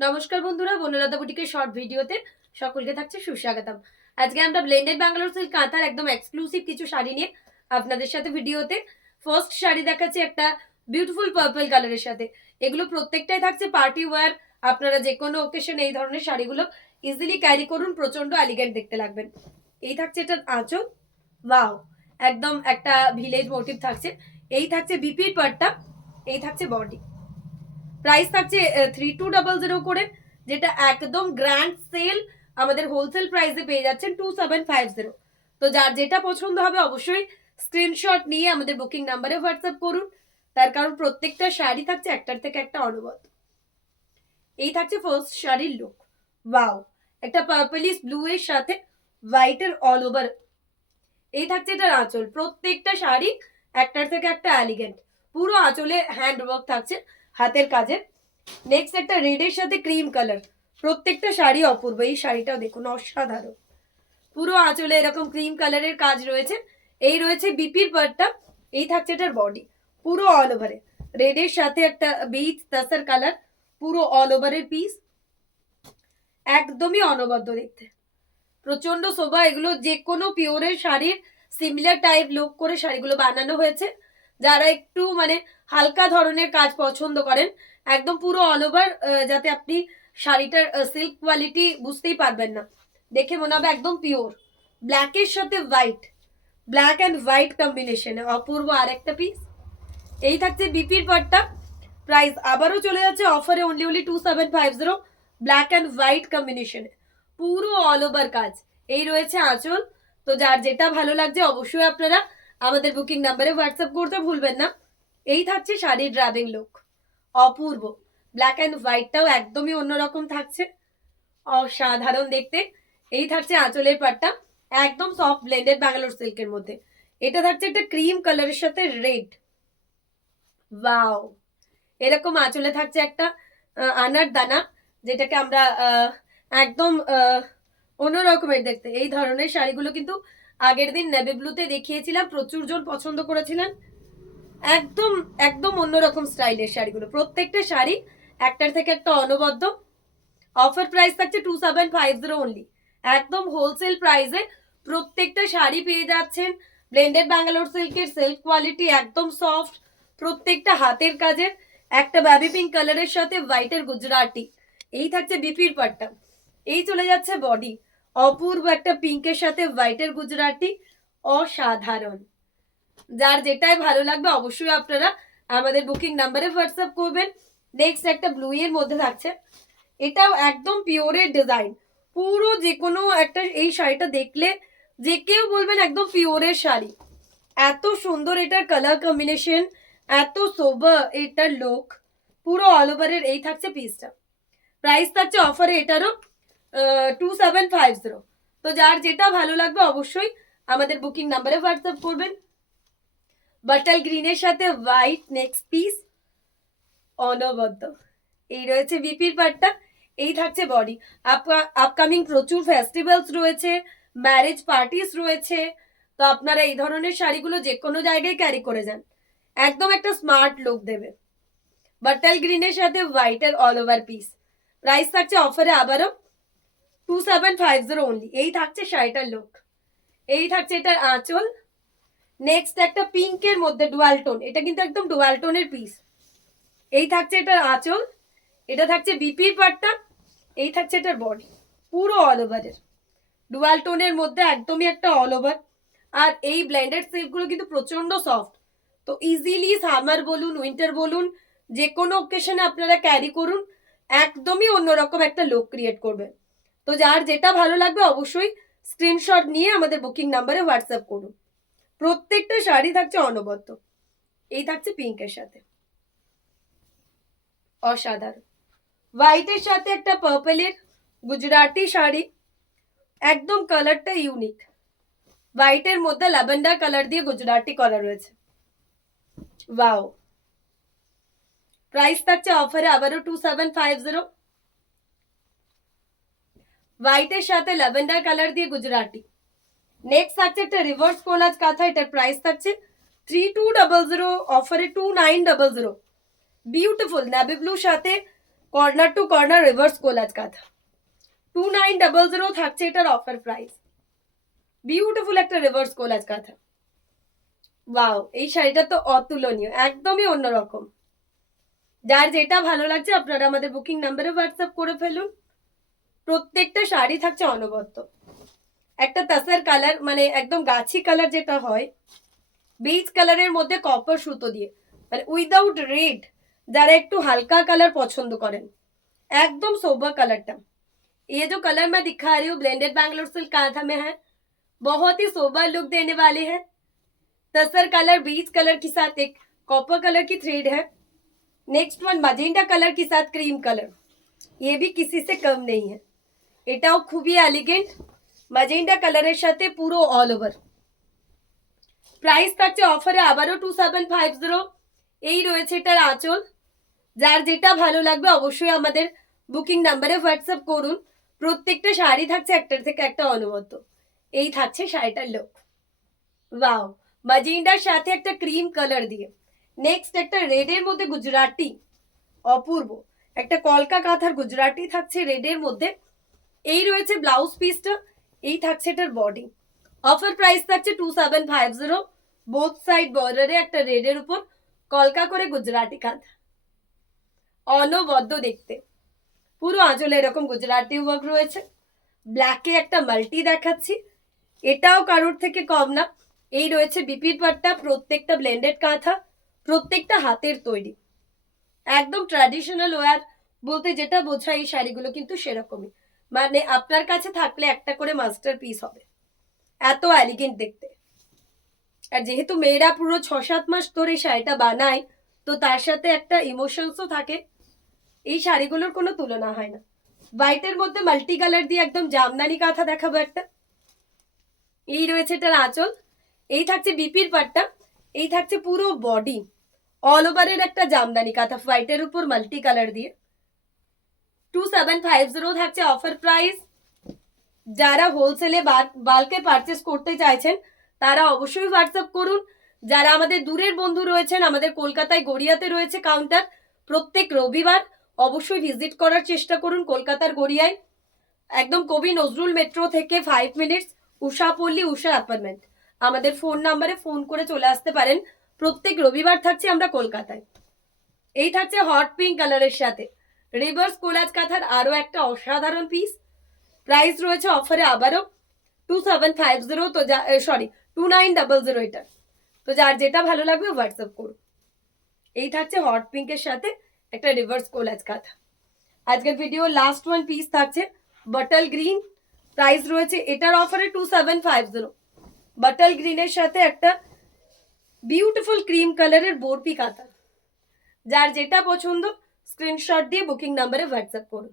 নমস্কার বন্ধুরা, বনলতা বুটিকের শর্ট ভিডিওতে সকলকে থাকছে সুস্বাগতম। আজকে আমরা ব্লেন্ডেড ব্যাঙ্গালোর সিল্ক কাঁথার একদম এক্সক্লুসিভ কিছু শাড়ি নিয়ে আপনাদের সাথে ভিডিওতে ফার্স্ট শাড়ি দেখাচ্ছি একটা বিউটিফুল পার্পল কালারের সাথে। এগুলো প্রত্যেকটাই থাকছে পার্টি ওয়্যার। আপনারা যে কোনো ওকেশনে এই ধরনের শাড়িগুলো ইজিলি ক্যারি করুন, প্রচন্ড এলিগেন্ট দেখতে লাগবেন। এই থাকছে এটার আঁচল, ওয়াও, একদম একটা ভিলেজ মোটিভ থাকছে। এই থাকছে বিপির পার্টটা, এই থাকছে বডি। প্রাইস থাকছে 3200 করে, যেটা একদম গ্র্যান্ড সেল আমাদের হোলসেল প্রাইসে পেয়ে যাচ্ছেন 2750। তো যার যেটা পছন্দ হবে অবশ্যই স্ক্রিনশট নিয়ে আমাদের বুকিং নাম্বারে হোয়াটসঅ্যাপ করুন, তার কারণ প্রত্যেকটা শাড়ি থাকছে একটার থেকে একটা অনবদ্য। এই থাকছে ফার্স্ট শাড়ির লুক, ওয়াও, একটা পার্পলিশ ব্লু এর সাথে হোয়াইটের অল ওভার। এই থাকছে এটার আঁচল, প্রত্যেকটা শাড়ি একটার থেকে একটা এলিগেন্ট, পুরো আঁচলে হ্যান্ড ওয়ার্ক থাকছে হাতের কাজে। নেক্সট একটা রেডের সাথে ক্রিম কালার, প্রত্যেকটা শাড়ি অপূর্ব। এই শাড়িটাও দেখুন, অসাধারণ, পুরো আঁচলে এরকম ক্রিম কালারের কাজ রয়েছে। এই রয়েছে বিপির পার্টটা, এই থাকছে এটার বডি, পুরো অল ওভারে রেডের সাথে একটা বিচ তাসার কালার, পুরো অল ওভারের পিস, একদমই অনবদ্য দেখতে, প্রচন্ড শোভা। এগুলো যে কোনো পিওরের শাড়ির সিমিলার টাইপ লুক করে শাড়িগুলো বানানো হয়েছে। যারা একটু মানে হালকা ধরনের কাজ পছন্দ করেন, একদম পুরো অল ওভার, যাতে আপনি শাড়িটার সিল্ক কোয়ালিটি বুঝতেই পারবেন না, দেখে মনে হবে একদম পিওর। ব্ল্যাকের সাথে হোয়াইট, ব্ল্যাক অ্যান্ড হোয়াইট কম্বিনেশনে অপূর্ব আরেকটা পিস। এই থাকছে বিপির পার্টটা, প্রাইস আবারও চলে যাচ্ছে অফারে অনলি 2750, ব্ল্যাক অ্যান্ড হোয়াইট কম্বিনেশনে, পুরো অল ওভার কাজ। এই রয়েছে আঁচল। তো যার যেটা ভালো লাগছে অবশ্যই আপনারা আমাদের বুকিং নাম্বারে হোয়াটসঅ্যাপ করতে ভুলবেন না। এই থাকছে শাড়ির ড্রাবিং লুক, অপূর্ব, ব্ল্যাক অ্যান্ড হোয়াইটটাও একদমই অন্যরকম থাকছে, অসাধারণ দেখতে। এই থাকছে আঁচলের পাটটা, একদম সফট ব্লেন্ডেড ব্যাঙ্গালোর সিল্কের মধ্যে। এটা থাকছে একটা ক্রিম কালারের সাথে রেড, ওয়াও, এরকম আঁচলে থাকছে একটা আনার দানা, যেটাকে আমরা একদম অন্যরকমের দেখতে। এই ধরনের শাড়িগুলো কিন্তু আগের দিন নেভি ব্লুতে দেখিয়েছিলাম, প্রচুর জন পছন্দ করেছিলেন। একদম একদম অন্যরকম স্টাইলের শাড়িগুলো, প্রত্যেকটা শাড়ি একটার থেকে একটা অনবদ্য। অফার প্রাইস থাকছে 2750 অনলি, একদম হোলসেল প্রাইসে প্রত্যেকটা শাড়ি পেয়ে যাচ্ছেন। ব্লেন্ডেড ব্যাঙ্গালোর সিল্কের সিল্ক কোয়ালিটি একদম সফট, প্রত্যেকটা হাতের কাজের। একটা বেবি পিঙ্ক কালারের সাথে হোয়াইটের গুজরাটি। এই থাকছে বিপির পাট্টা, এই চলে যাচ্ছে বডি, অপূর্ব একটা পিঙ্কের সাথে হোয়াইটের গুজরাটি, অসাধারণ। যার যেটাই ভালো লাগবে অবশ্যই আপনারা আমাদের বুকিং নাম্বারে হোয়াটসঅ্যাপ করবেন। নেক্সট একটা ব্লু এর মধ্যে থাকছে, এটাও একদম পিওরের ডিজাইন, পুরো যে কোনো একটা এই শাড়িটা দেখলে যে কেউ বলবেন একদম পিওরের শাড়ি। এত সুন্দর এটার কালার কম্বিনেশন, এত সোবার এটার লুক, পুরো অল ওভারের। এই থাকছে পিসটা, প্রাইস থাকছে অফারে এটারও 2750। তো যার যেটা ভালো লাগবে অবশ্যই আমাদের বুকিং নাম্বারে হোয়াটসঅ্যাপ করবেন। বাটাল গ্রিনের সাথে হোয়াইট নেক্সট পিস, অনবদ্য। এই রয়েছে বিপির পার্টটা, এই থাকছে বডি। আপকামিং প্রচুর ফেস্টিভ্যালস রয়েছে, ম্যারেজ পার্টিস রয়েছে, তো আপনারা এই ধরনের শাড়িগুলো যে কোনো জায়গায় ক্যারি করে যান, একদম একটা স্মার্ট লুক দেবে। বাটাল গ্রিনের সাথে হোয়াইটের অল ওভার পিস, প্রাইস থাকছে অফারে আবারও 2750 অনলি। এই থাকছে শাড়িটার লুক, এই থাকছে এটার আঁচল। নেক্সট একটা পিঙ্কের মধ্যে ডুয়াল টোন, এটা কিন্তু একদম ডুয়াল টোনের পিস। এই থাকছে এটার আঁচল, এটা থাকছে বিপির পাটটা, এই থাকছে এটার বডি, পুরো অল ওভারের ডুয়াল টোনের মধ্যে একদমই একটা অল ওভার। আর এই ব্লেন্ডেড সিল্কগুলো কিন্তু প্রচন্ড সফট, তো ইজিলি সামার বলুন উইন্টার বলুন যে কোনো ওকেশনে আপনারা ক্যারি করুন, একদমই অন্যরকম একটা লুক ক্রিয়েট করবে। তো যার যেটা ভালো লাগবে অবশ্যই স্ক্রিনশট নিয়ে আমাদের বুকিং নাম্বারে হোয়াটসঅ্যাপ করুন। প্রত্যেকটা শাড়ি থাকছে অনবদ্য। এই থাকছে পিঙ্কের সাথে, অসাধারণ, হোয়াইটের সাথে একটা পার্পলের গুজরাটি শাড়ি, একদম কালারটা ইউনিক, হোয়াইটের মধ্যে ল্যাভেন্ডার কালার দিয়ে গুজরাটি করা রয়েছে, ওয়াও। প্রাইস থাকছে অফারে আবারও 2750, হোয়াইটের সাথে ল্যাভেন্ডার কালার দিয়ে গুজরাটি। নেক্সট থাকছে একটা রিভার্স কোলাজ কাঁথা, এটার প্রাইস থাকছে 3200, অফারে 2900। বিউটিফুল নেভি ব্লুর সাথে corner to corner reverse collage কাঁথা, 2900 থাকছে এটার অফার প্রাইস। বিউটিফুল একটা রিভার্স কোলাজ কাঁথা। ওয়াও, এই শাড়িটা তো অতুলনীয়, একদমই অন্যরকম। যার যেটা ভালো লাগছে আপনারা আমাদের বুকিং নাম্বারে হোয়াটসঅ্যাপ করে ফেলুন। প্রত্যেকটা শাড়ি থাকছে অনবদ্য। একটা তাসার কালার, মানে একদম গাছি কালার যেটা হয়, বেজ কালারের মধ্যে কপার সুতো দিয়ে, মানে উইদাউট রেড, যারা একটু হালকা কালার পছন্দ করেন, एकदम सोबर कलर। ये जो कलर मैं दिखा रही हूँ ब्लेंडेड बैंगलोर सिल्क कांथा में है, बहुत ही सोबर लुक देने वाले हैं। तसर कलर बीच कलर के साथ एक कॉपर कलर की थ्रेड है। नेक्स्ट वन मजेंडा कलर के साथ क्रीम कलर, ये भी किसी से कम नहीं है। এটাও খুবই এলিগেন্ট, ম্যাজেন্ডা কালারের সাথে পুরো অল ওভার। প্রাইস থাকছে অফারে আবারও 2750। এই রয়েছে এটার আঁচল। যার যেটা ভালো লাগবে অবশ্যই আমাদের বুকিং নাম্বারে হোয়াটসঅ্যাপ করুন। প্রত্যেকটা শাড়ি থাকছে একটার থেকে একটা অনবদ্য। এই থাকছে শাড়িটার লুক। ওয়াও, ম্যাজেন্ডার সাথে একটা ক্রিম কালার দিয়ে, নেক্সট একটা রেডের মধ্যে গুজরাটি, অপূর্ব একটা কলকা কাঁথার গুজরাটি থাকছে রেডের মধ্যে। এই রয়েছে ব্লাউজ পিসটা, এই থাকছে এটার বডি। অফার প্রাইস থাকছে 2750। বোথ সাইড বর্ডারে একটা রেডের উপর কলকা করে গুজরাটি কাঁথা, অনবদ্য দেখতে। পুরো আঁচলে এরকম গুজরাটি ওয়ার্ক রয়েছে। ব্ল্যাকে একটা মাল্টি দেখাচ্ছি, এটাও কারোর থেকে কম না। এই রয়েছে বিপির পাট্টা, প্রত্যেকটা ব্লেন্ডেড কাঁথা, প্রত্যেকটা হাতের তৈরি, একদম ট্র্যাডিশনাল ওয়্যার বলতে যেটা বোঝায় এই শাড়িগুলো কিন্তু সেরকমই। মানে আপনার কাছে থাকলে একটা করে মাস্টার পিস হবে, এত এলিগেন্ট দেখতে। আর যেহেতু মেয়েরা পুরো 6-7 মাস ধরে শাড়িটা বানায়, তো তার সাথে একটা ইমোশনসও থাকে। এই শাড়িগুলোর কোনো তুলনা হয় না। হোয়াইটের মধ্যে মাল্টি কালার দিয়ে একদম জামদানি কাঁথা দেখাবো একটা। এই রয়েছে এটার আঁচল, এই থাকছে বিপির পাট্টা, এই থাকছে পুরো বডি অল ওভারের একটা জামদানি কাঁথা হোয়াইটের উপর মাল্টি কালার দিয়ে। 2750 থাকছে অফার প্রাইস। যারা হোলসেলে বাল্কে পারচেস করতে চাইছেন তারা অবশ্যই হোয়াটসঅ্যাপ করুন। যারা আমাদের দূরের বন্ধু রয়েছেন, আমাদের কলকাতায় গড়িয়াতে রয়েছে কাউন্টার, প্রত্যেক রবিবার অবশ্যই ভিজিট করার চেষ্টা করুন কলকাতার গড়িয়ায়, একদম কবি নজরুল মেট্রো থেকে 5 মিনিটস, উষা পল্লী, উষা অ্যাপার্টমেন্ট। আমাদের ফোন নাম্বারে ফোন করে চলে আসতে পারেন। প্রত্যেক রবিবার থাকছি আমরা কলকাতায়। এই থাকছে হট পিঙ্ক কালারের সাথে রিভার্স কোলাজ কাঁথার আরো একটা অসাধারণ পিস। প্রাইস রয়েছে অফারে আবারও 2750, তো 2900 এটা। তো যার যেটা ভালো লাগবে হোয়াটসঅ্যাপ করুন। এই থাকছে হট পিঙ্কের সাথে একটা রিভার্স কোলাজ কাঁথা। আজকের ভিডিও লাস্ট ওয়ান পিস থাকছে বটল গ্রিন, প্রাইস রয়েছে এটার অফারে 2750। বটল গ্রিনের সাথে একটা বিউটিফুল ক্রিম কালারের বোরপি কাঁথা। যার যেটা পছন্দ স্ক্রিনশট দিয়ে বুকিং নাম্বারে হোয়াটসঅ্যাপ করুন।